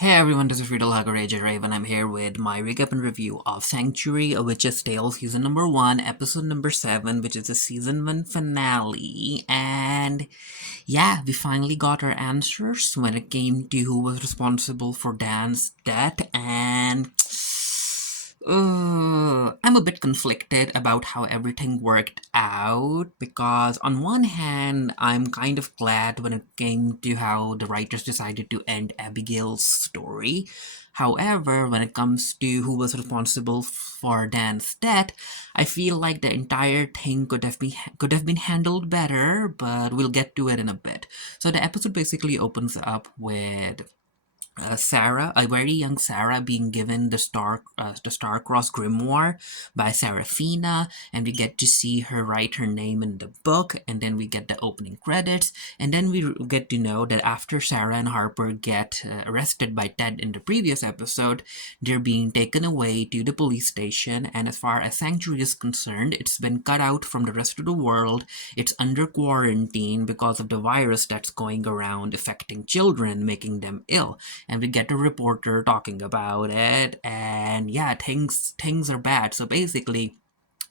Hey everyone, this is Riddle Hagaraja Raven. I'm here with my recap and review of Sanctuary, A Witch's Tale, Season number 1, Episode number 7, which is the Season 1 finale. And yeah, we finally got our answers when it came to who was responsible for Dan's death, and I'm a bit conflicted about how everything worked out because, on one hand, I'm kind of glad when it came to how the writers decided to end Abigail's story. However, when it comes to who was responsible for Dan's death, I feel like the entire thing could have been handled better, but we'll get to it in a bit. So the episode basically opens up with Sarah, a very young Sarah, being given the Star-Crossed Grimoire by Serafina, and we get to see her write her name in the book, and then we get the opening credits, and then we get to know that after Sarah and Harper get arrested by Ted in the previous episode, they're being taken away to the police station, and as far as Sanctuary is concerned, it's been cut out from the rest of the world. It's under quarantine because of the virus that's going around affecting children, making them ill, and we get a reporter talking about it, and yeah, things are bad. So basically,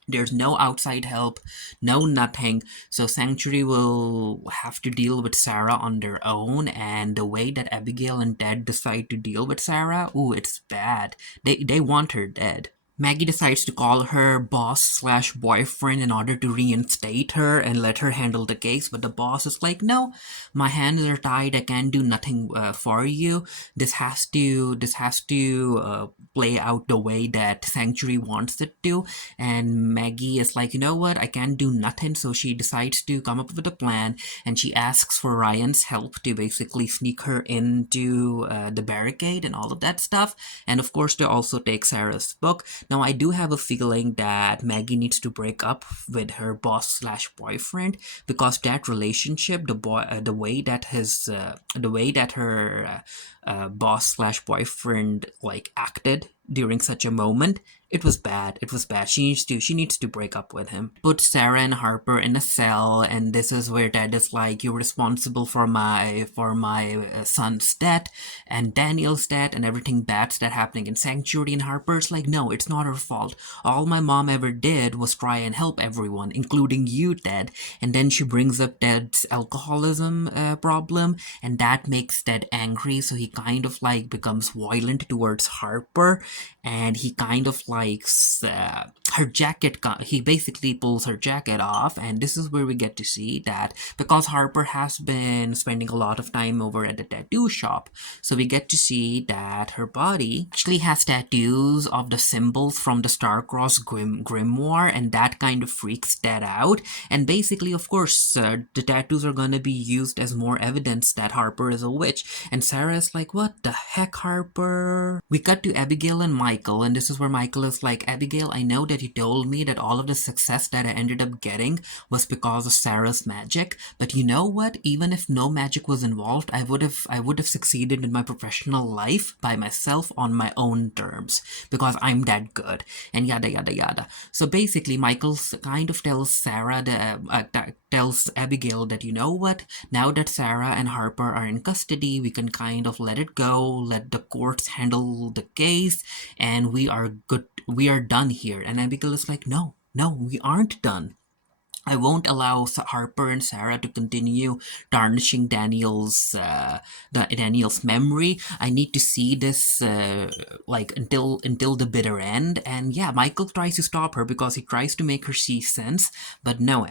there's no outside help, no nothing. So Sanctuary will have to deal with Sarah on their own, and the way that Abigail and Ted decide to deal with Sarah, ooh, it's bad. They want her dead. Maggie decides to call her boss slash boyfriend in order to reinstate her and let her handle the case, but the boss is like, no, my hands are tied. I can't do nothing for you. This has to play out the way that Sanctuary wants it to. And Maggie is like, you know what? I can't do nothing. So she decides to come up with a plan, and she asks for Ryan's help to basically sneak her into the barricade and all of that stuff. And of course, to also take Sarah's book. Now, I do have a feeling that Maggie needs to break up with her boss slash boyfriend, because that relationship, the way that her boss slash boyfriend like acted during such a moment, it was bad. It was bad. She needs to break up with him. Put Sarah and Harper in a cell, and this is where Ted is like, you're responsible for my son's death and Daniel's death and everything bad's that happening in Sanctuary. And Harper's like, no, it's not her fault. All my mom ever did was try and help everyone, including you, Ted. And then she brings up Ted's alcoholism problem, and that makes Ted angry. So he kind of like becomes violent towards Harper, and he kind of likes her jacket. He basically pulls her jacket off, and this is where we get to see that because Harper has been spending a lot of time over at the tattoo shop, so we get to see that her body actually has tattoos of the symbols from the Star-Crossed Grimoire, and that kind of freaks Ted out. And basically, of course, the tattoos are gonna be used as more evidence that Harper is a witch. And Sarah is like, what the heck, Harper? We cut to Abigail and Michael, and this is where Michael is like, Abigail, I know that you told me that all of the success that I ended up getting was because of Sarah's magic, but you know what? Even if no magic was involved, I would have succeeded in my professional life by myself on my own terms because I'm that good, and yada yada yada. So basically, Michael kind of tells Abigail that, you know what? Now that Sarah and Harper are in custody, we can kind of let it go, let the courts handle the case, and we are good. We are done here. And Abigail is like, no, no, we aren't done. I won't allow Harper and Sarah to continue tarnishing Daniel's memory. I need to see this like until the bitter end. And yeah, Michael tries to stop her because he tries to make her see sense, but no,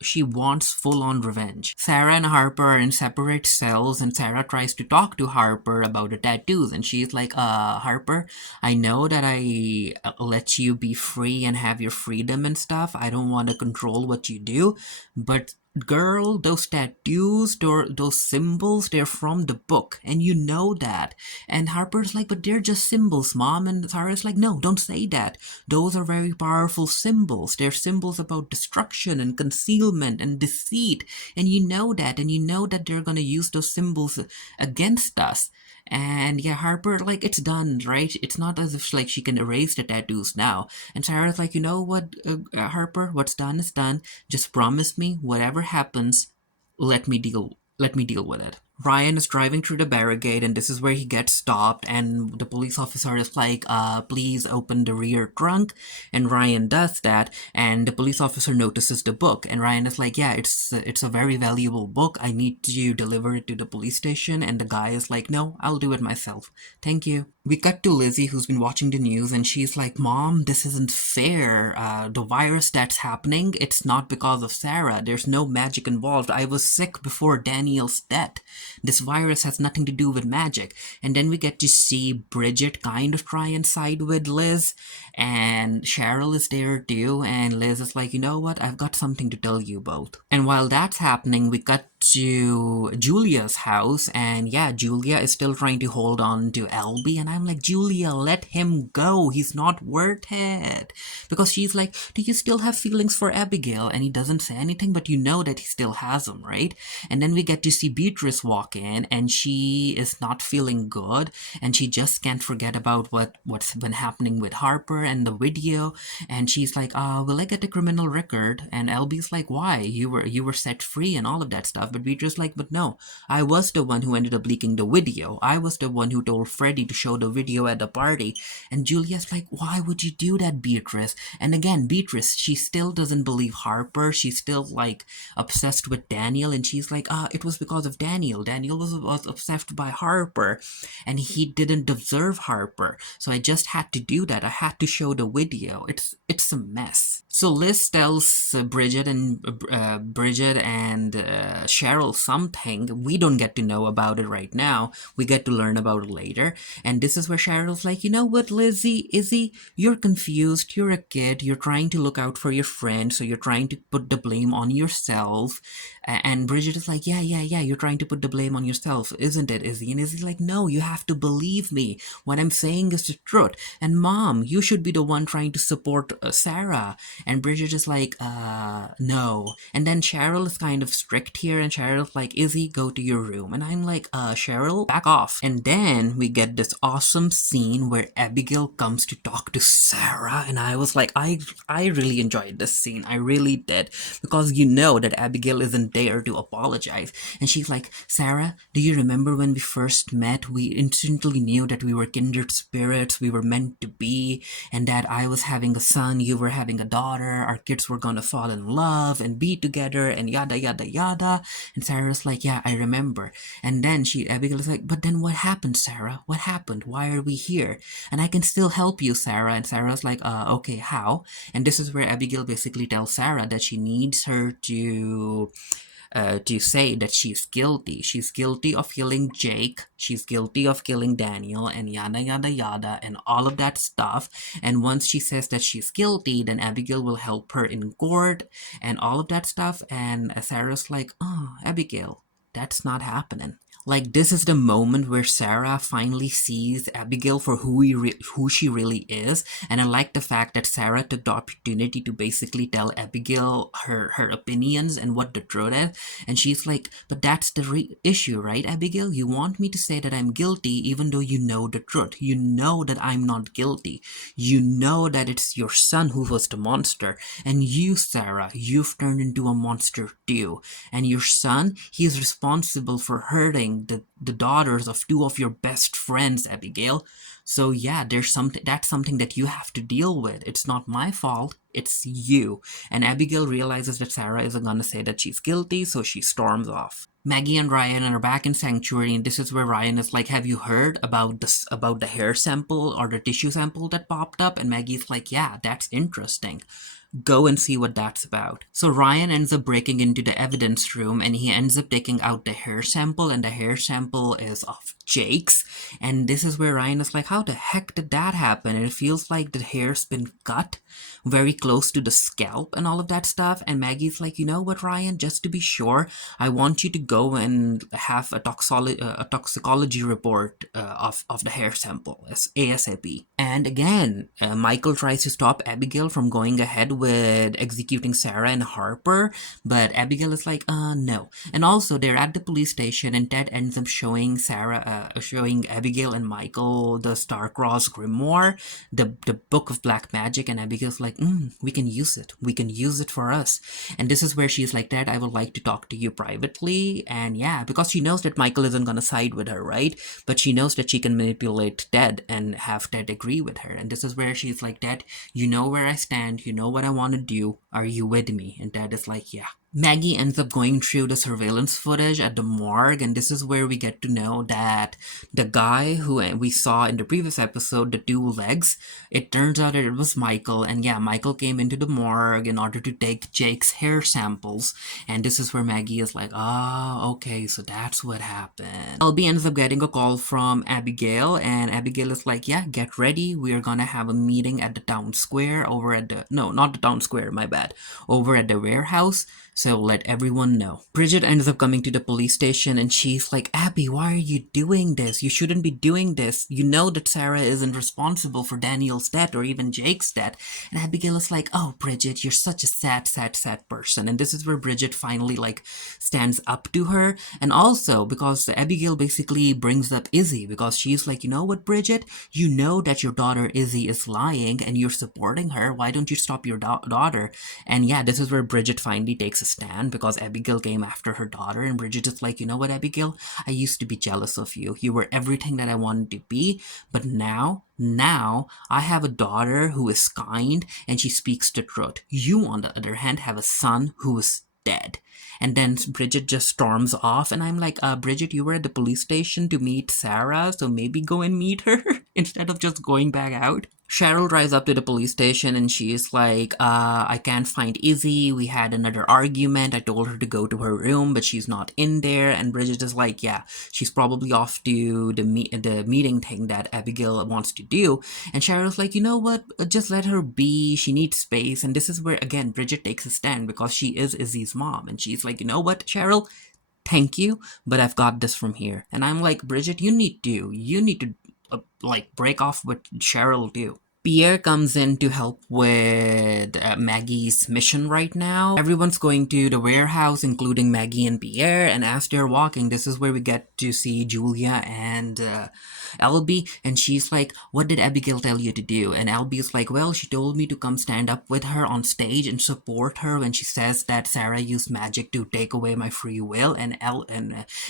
she wants full on revenge. Sarah and Harper are in separate cells, and Sarah tries to talk to Harper about the tattoos, and she's like, Harper, I know that I let you be free and have your freedom and stuff. I don't want to control what you do, but girl, those tattoos, those symbols, they're from the book, and you know that. And Harper's like, but they're just symbols, Mom. And Sarah's like, no, don't say that. Those are very powerful symbols. They're symbols about destruction and concealment and deceit, and you know that, and you know that they're gonna use those symbols against us. And yeah, Harper, like, it's done, right? It's not as if like she can erase the tattoos now. And Sarah's like, you know what, Harper, what's done is done. Just promise me, whatever happens, let me deal with it. Ryan is driving through the barricade, and this is where he gets stopped. And the police officer is like, please open the rear trunk. And Ryan does that, and the police officer notices the book. And Ryan is like, yeah, it's a very valuable book. I need to deliver it to the police station. And the guy is like, no, I'll do it myself. Thank you. We cut to Lizzie, who's been watching the news, and she's like, Mom, this isn't fair. The virus that's happening, it's not because of Sarah. There's no magic involved. I was sick before Daniel's death. This virus has nothing to do with magic. And then we get to see Bridget kind of try and side with Liz, and Cheryl is there too, and Liz is like, you know what, I've got something to tell you both. And while that's happening, we cut to Julia's house, and yeah, Julia is still trying to hold on to Albie, and I'm like, Julia, let him go, he's not worth it. Because she's like, do you still have feelings for Abigail? And he doesn't say anything, but you know that he still has them, right? And then we get to see Beatrice walk in, and she is not feeling good, and she just can't forget about what's been happening with Harper and the video, and she's like, will I get a criminal record? And Albie's like, why? You were set free and all of that stuff. But Beatrice like, but no, I was the one who ended up leaking the video. I was the one who told Freddie to show the video at the party. And Julia's like, why would you do that, Beatrice? And again, Beatrice, she still doesn't believe Harper. She's still like obsessed with Daniel, and she's like, it was because of Daniel. Daniel was obsessed by Harper, and he didn't deserve Harper. So I just had to do that. I had to show the video. It's a mess. So Liz tells Bridget and Cheryl something. We don't get to know about it right now. We get to learn about it later. And this is where Cheryl's like, you know what, Izzy, you're confused. You're a kid. You're trying to look out for your friend, so you're trying to put the blame on yourself. And Bridget is like, yeah, you're trying to put the blame on yourself, isn't it, Izzy? And Izzy's like, no, you have to believe me. What I'm saying is the truth. And Mom, you should be the one trying to support Sarah. And Bridget is like, no. And then Cheryl is kind of strict here, and Cheryl's like, Izzy, go to your room. And I'm like, Cheryl, back off. And then we get this awesome scene where Abigail comes to talk to Sarah, and I was like, I really enjoyed this scene. I really did. Because you know that Abigail isn't there to apologize. And she's like, Sarah, do you remember when we first met? We instantly knew that we were kindred spirits, we were meant to be, and that I was having a son, you were having a daughter, our kids were gonna fall in love and be together, and yada yada yada. And Sarah's like, yeah, I remember. And then Abigail is like, but then what happened, Sarah? What happened? Why are we here? And I can still help you, Sarah. And Sarah's like, okay, how? And this is where Abigail basically tells Sarah that she needs her to say that she's guilty. She's guilty of killing Jake. She's guilty of killing Daniel, and yada yada yada, and all of that stuff. And once she says that she's guilty, then Abigail will help her in court and all of that stuff. And Sarah's like, oh, Abigail, that's not happening. Like, this is the moment where Sarah finally sees Abigail for who she really is, and I like the fact that Sarah took the opportunity to basically tell Abigail her opinions and what the truth is, and she's like, but that's the issue, right, Abigail? You want me to say that I'm guilty even though you know the truth. You know that I'm not guilty. You know that it's your son who was the monster, and you, Sarah, you've turned into a monster too, and your son, he's responsible for hurting the daughters of two of your best friends, Abigail. So yeah, that's something that you have to deal with. It's not my fault, it's you. And Abigail realizes that Sarah isn't gonna say that she's guilty, so she storms off. Maggie and Ryan are back in Sanctuary, and this is where Ryan is like, have you heard about the hair sample or the tissue sample that popped up? And Maggie's like, yeah, that's interesting. Go and see what that's about. So Ryan ends up breaking into the evidence room, and he ends up taking out the hair sample, and the hair sample is of Jake's. And this is where Ryan is like, how the heck did that happen? And it feels like the hair's been cut very close to the scalp and all of that stuff. And Maggie's like, you know what, Ryan, just to be sure, I want you to go and have a toxicology report of the hair sample ASAP. And again, Michael tries to stop Abigail from going ahead with executing Sarah and Harper, but Abigail is like, no. And also, they're at the police station, and Ted ends up showing Abigail and Michael the Starcross Grimoire, the Book of Black Magic, and Abigail's like, we can use it. We can use it for us. And this is where she's like, Dad, I would like to talk to you privately. And yeah, because she knows that Michael isn't gonna side with her, right? But she knows that she can manipulate Ted and have Ted agree with her. And this is where she's like, Dad, you know where I stand, you know what I want to do. Are you with me? And Dad is like, yeah. Maggie ends up going through the surveillance footage at the morgue, and this is where we get to know that the guy who we saw in the previous episode, the two legs, it turns out that it was Michael, and yeah, Michael came into the morgue in order to take Jake's hair samples, and this is where Maggie is like, okay, so that's what happened. LB ends up getting a call from Abigail, and Abigail is like, yeah, get ready, we are gonna have a meeting at the town square over at the, no, not the town square, my bad, over at the warehouse. So let everyone know. Bridget ends up coming to the police station and she's like, Abby, why are you doing this? You shouldn't be doing this. You know that Sarah isn't responsible for Daniel's death or even Jake's death. And Abigail is like, oh, Bridget, you're such a sad, sad, sad person. And this is where Bridget finally stands up to her. And also because Abigail basically brings up Izzy because she's like, you know what, Bridget? You know that your daughter Izzy is lying and you're supporting her. Why don't you stop your daughter? And yeah, this is where Bridget finally takes a stand because Abigail came after her daughter, and Bridget is like, you know what, Abigail? I used to be jealous of you. You were everything that I wanted to be, but now I have a daughter who is kind and she speaks the truth. You, on the other hand, have a son who is dead. And then Bridget just storms off, and I'm like, Bridget, you were at the police station to meet Sarah, so maybe go and meet her instead of just going back out. Cheryl drives up to the police station and she's like, I can't find Izzy. We had another argument. I told her to go to her room, but she's not in there. And Bridget is like, yeah, she's probably off to the meeting thing that Abigail wants to do. And Cheryl's like, you know what? Just let her be. She needs space. And this is where, again, Bridget takes a stand because she is Izzy's mom. And she's like, you know what, Cheryl? Thank you, but I've got this from here. And I'm like, Bridget, you need to break off what Cheryl do. Pierre comes in to help with Maggie's mission right now. Everyone's going to the warehouse, including Maggie and Pierre, and as they're walking, this is where we get to see Julia and LB, and she's like, what did Abigail tell you to do? And LB is like, well, she told me to come stand up with her on stage and support her when she says that Sarah used magic to take away my free will. And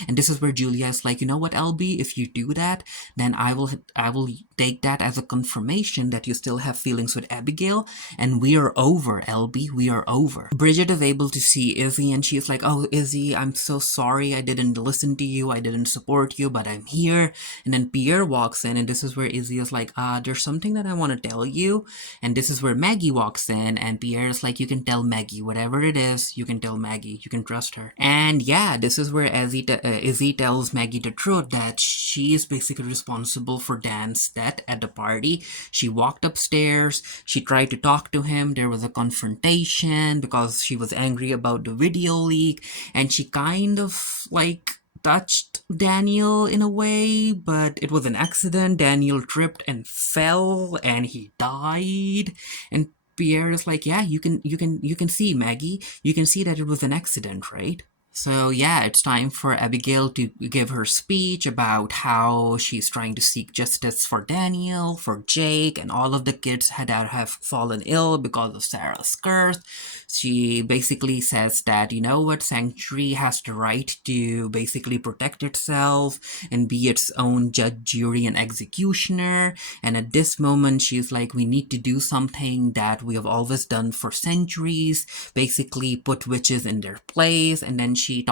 this is where Julia is like, you know what, LB, if you do that, then I will take that as a confirmation that you still have feelings with Abigail, and we are over, LB, we are over. Bridget is able to see Izzy, and she's like, oh, Izzy, I'm so sorry, I didn't listen to you, I didn't support you, but I'm here. And then Pierre walks in, and this is where Izzy is like, there's something that I want to tell you. And this is where Maggie walks in, and Pierre is like, you can tell Maggie, whatever it is, you can tell Maggie, you can trust her. And yeah, this is where Izzy tells Maggie the truth, that she is basically responsible for Dan's death at the party. She walked upstairs, she tried to talk to him, there was a confrontation because she was angry about the video leak, and she kind of touched Daniel in a way, but it was an accident. Daniel tripped and fell and he died. And Pierre is like, yeah, you can see, Maggie, you can see that it was an accident, right? So yeah, it's time for Abigail to give her speech about how she's trying to seek justice for Daniel, for Jake, and all of the kids that have fallen ill because of Sarah's curse. She basically says that, you know what, Sanctuary has the right to basically protect itself and be its own judge, jury, and executioner. And at this moment, she's like, we need to do something that we have always done for centuries, basically put witches in their place. And then she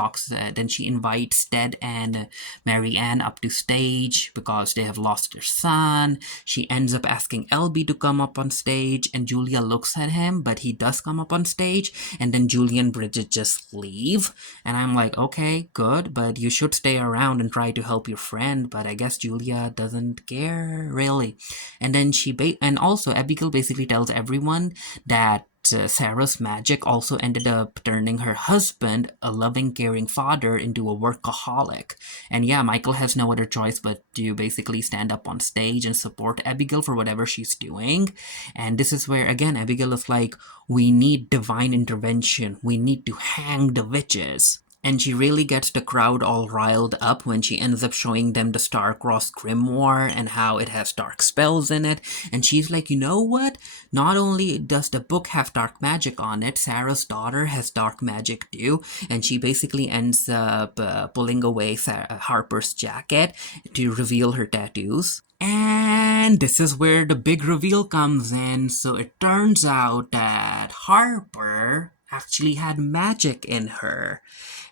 invites Ted and Mary Ann up to stage because they have lost their son. She ends up asking LB to come up on stage, and Julia looks at him, but he does come up on stage, and then Julia and Bridget just leave. And I'm like, okay, good, but you should stay around and try to help your friend. But I guess Julia doesn't care, really. And then and also Abigail basically tells everyone that Sarah's magic also ended up turning her husband, a loving, caring father, into a workaholic. And yeah, Michael has no other choice but to basically stand up on stage and support Abigail for whatever she's doing. And this is where, again, Abigail is like, we need divine intervention. We need to hang the witches. And she really gets the crowd all riled up when she ends up showing them the Star-Crossed Grimoire and how it has dark spells in it. And she's like, you know what? Not only does the book have dark magic on it, Sarah's daughter has dark magic too. And she basically ends up pulling away Harper's jacket to reveal her tattoos. And this is where the big reveal comes in. So it turns out that Harper actually had magic in her.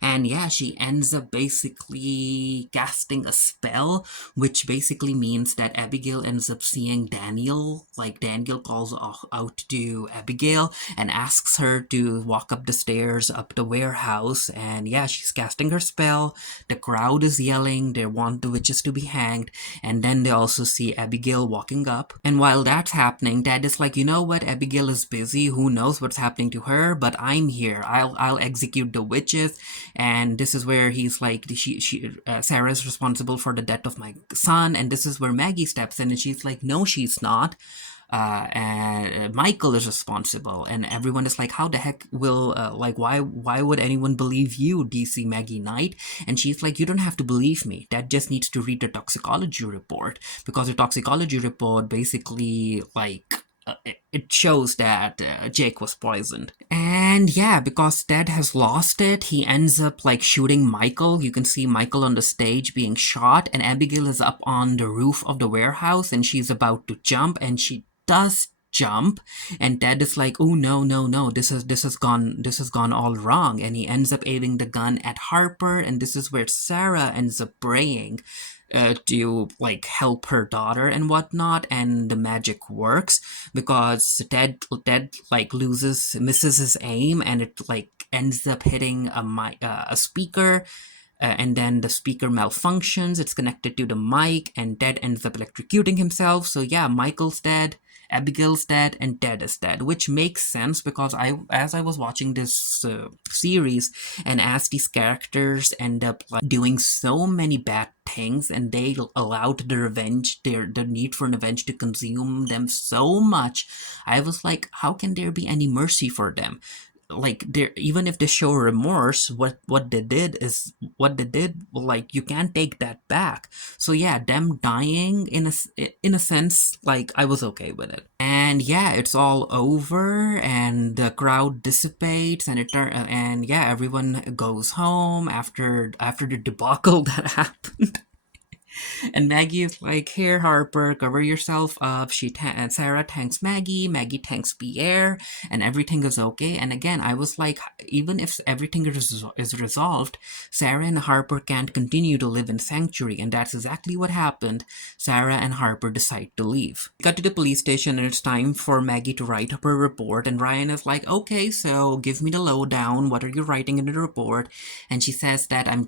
And yeah, she ends up basically casting a spell, which basically means that Abigail ends up seeing Daniel. Like, Daniel calls out to Abigail and asks her to walk up the stairs, up the warehouse. And yeah, she's casting her spell. The crowd is yelling, they want the witches to be hanged. And then they also see Abigail walking up. And while that's happening, Dad is like, you know what? Abigail is busy. Who knows what's happening to her? But I'm here. I'll execute the witches. And this is where he's like, Sarah's responsible for the death of my son. And this is where Maggie steps in, and she's like, no, she's not. And Michael is responsible, and everyone is like, how the heck will why would anyone believe you, DC Maggie Knight? And she's like, you don't have to believe me, that just needs to read the toxicology report, because the toxicology report basically it shows that Jake was poisoned. And yeah, because Ted has lost it, he ends up like shooting Michael. You can see Michael on the stage being shot, and Abigail is up on the roof of the warehouse and she's about to jump, and she does jump, and Ted is like, oh no, no, no, this has gone all wrong, and he ends up aiming the gun at Harper, and this is where Sarah ends up praying to like help her daughter and whatnot, and the magic works because Ted like misses his aim, and it like ends up hitting a speaker. And then the speaker malfunctions, it's connected to the mic, and Ted ends up electrocuting himself. So yeah, Michael's dead, Abigail's dead, and Ted is dead, which makes sense because as I was watching this series, and as these characters end up like doing so many bad things, and they allowed the need for revenge to consume them so much, I was like, how can there be any mercy for them? Like, there, even if they show remorse, what they did is what they did, like, you can't take that back. So yeah, them dying in a sense, like, I was okay with it. And yeah, it's all over, and the crowd dissipates, and yeah, everyone goes home after the debacle that happened. And Maggie is like, here, Harper, cover yourself up. And Sarah thanks Maggie. Maggie thanks Pierre, and everything is okay. And again, I was like, even if everything is resolved, Sarah and Harper can't continue to live in Sanctuary, and that's exactly what happened. Sarah and Harper decide to leave. We got to the police station, and it's time for Maggie to write up her report. And Ryan is like, okay, so give me the lowdown. What are you writing in the report? And she says that I'm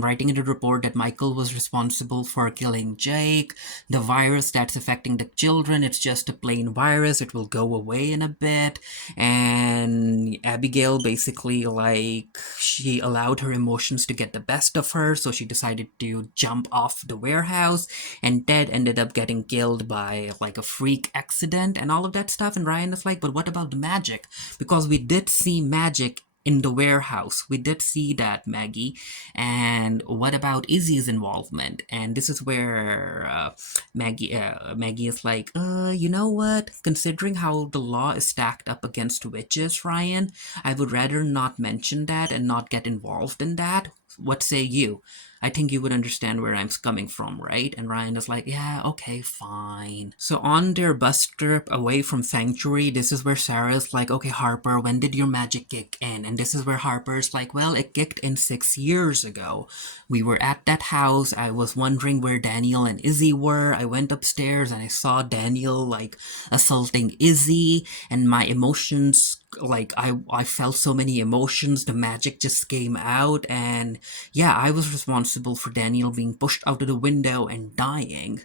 writing in the report that Michael was responsible for killing Jake. The virus that's affecting the children, it's just a plain virus. It will go away in a bit. And Abigail basically, like, she allowed her emotions to get the best of her, so she decided to jump off the warehouse. And Ted ended up getting killed by, like, a freak accident and all of that stuff. And Ryan is like, but what about the magic? Because we did see magic in the warehouse. We did see that, Maggie. And what about Izzy's involvement? And this is where Maggie is like, you know what? Considering how the law is stacked up against witches, Ryan, I would rather not mention that and not get involved in that. What say you? I think you would understand where I'm coming from, right? And Ryan is like, yeah, okay, fine. So on their bus trip away from Sanctuary, this is where Sarah's like, okay, Harper, when did your magic kick in? And this is where Harper's like, well, it kicked in 6 years ago. We were at that house. I was wondering where Daniel and Izzy were. I went upstairs and I saw Daniel, like, assaulting Izzy, and my emotions, like, I felt so many emotions. The magic just came out, and yeah, I was responsible for Daniel being pushed out of the window and dying.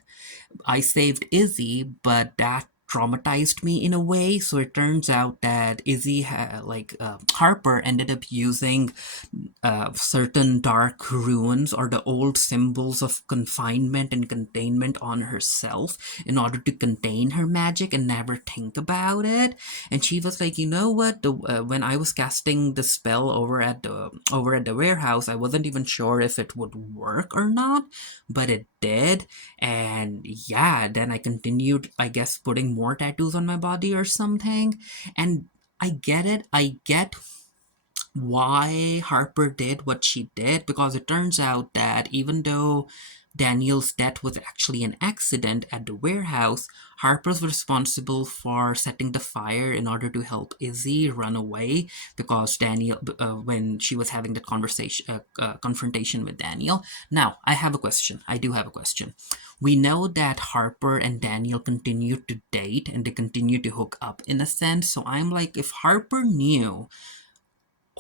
I saved Izzy, but that traumatized me in a way. So it turns out that Harper ended up using certain dark runes or the old symbols of confinement and containment on herself in order to contain her magic and never think about it. And she was like, you know what? When I was casting the spell over at the warehouse, I wasn't even sure if it would work or not, but it did. And yeah, then I continued, I guess, putting more tattoos on my body or something. And I get it. I get why Harper did what she did, because it turns out that even though Daniel's death was actually an accident at the warehouse, Harper was responsible for setting the fire in order to help Izzy run away because when she was having the confrontation with Daniel. Now, I have a question. I do have a question. We know that Harper and Daniel continued to date and they continued to hook up in a sense. So I'm like, if Harper knew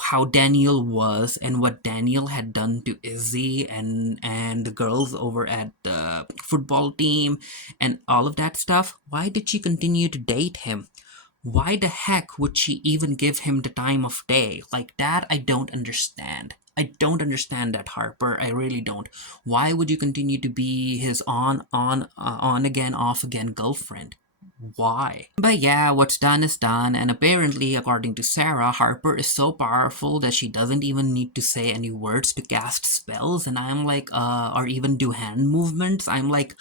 how Daniel was and what Daniel had done to Izzy and the girls over at the football team and all of that stuff, why did she continue to date him? Why the heck would she even give him the time of day? Like that, I don't understand. I don't understand that, Harper. I really don't. Why would you continue to be his on again, off again girlfriend? Why? But yeah, what's done is done, and apparently, according to Sarah, Harper is so powerful that she doesn't even need to say any words to cast spells, and I'm like, or even do hand movements. I'm like,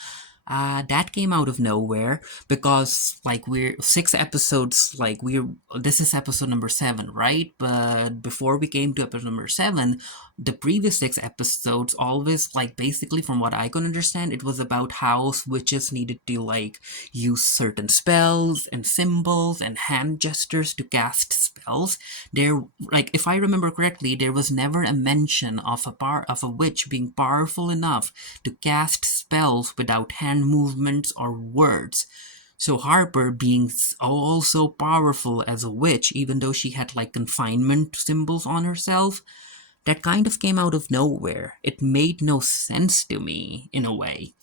that came out of nowhere because like we're 6 episodes, this is episode number 7, right? But before we came to episode number 7, the previous 6 episodes always, like, basically from what I could understand, it was about how witches needed to like use certain spells and symbols and hand gestures to cast spells. There, like, if I remember correctly, there was never a mention of a witch being powerful enough to cast spells without hand movements or words. So Harper, being also powerful as a witch, even though she had like confinement symbols on herself, that kind of came out of nowhere. It made no sense to me in a way.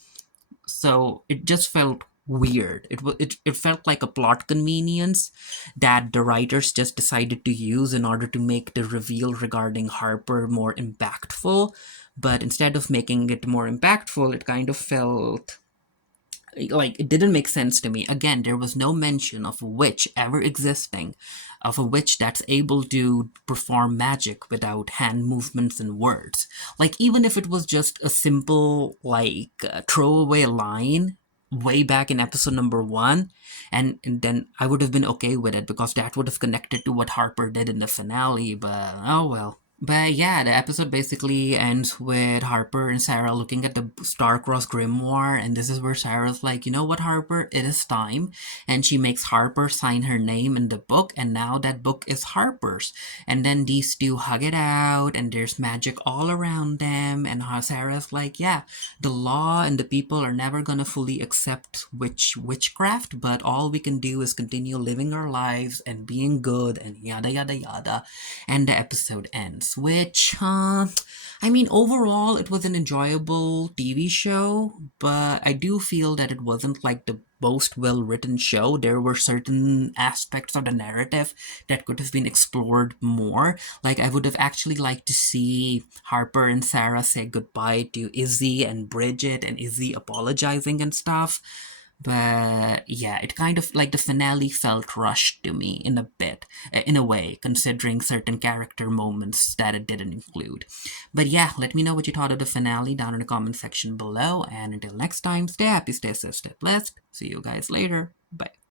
So it just felt weird. It felt like a plot convenience that the writers just decided to use in order to make the reveal regarding Harper more impactful. But instead of making it more impactful, it kind of felt like it didn't make sense to me. Again, there was no mention of a witch ever existing, of a witch that's able to perform magic without hand movements and words. Like, even if it was just a simple, like, throwaway line way back in episode number 1, and then I would have been okay with it because that would have connected to what Harper did in the finale, but oh well. But yeah, the episode basically ends with Harper and Sarah looking at the Starcross Grimoire, and this is where Sarah's like, you know what, Harper, it is time. And she makes Harper sign her name in the book, and now that book is Harper's. And then these two hug it out, and there's magic all around them, and Sarah's like, yeah, the law and the people are never gonna fully accept witchcraft, but all we can do is continue living our lives and being good, and yada yada yada. And the episode ends, which, I mean, overall, it was an enjoyable TV show, but I do feel that it wasn't like the most well written show. There were certain aspects of the narrative that could have been explored more. Like, I would have actually liked to see Harper and Sarah say goodbye to Izzy and Bridget, and Izzy apologizing and stuff. But yeah, it kind of like the finale felt rushed to me in a bit, in a way, considering certain character moments that it didn't include. But yeah, let me know what you thought of the finale down in the comment section below. And until next time, stay happy, stay safe, stay blessed. See you guys later. Bye.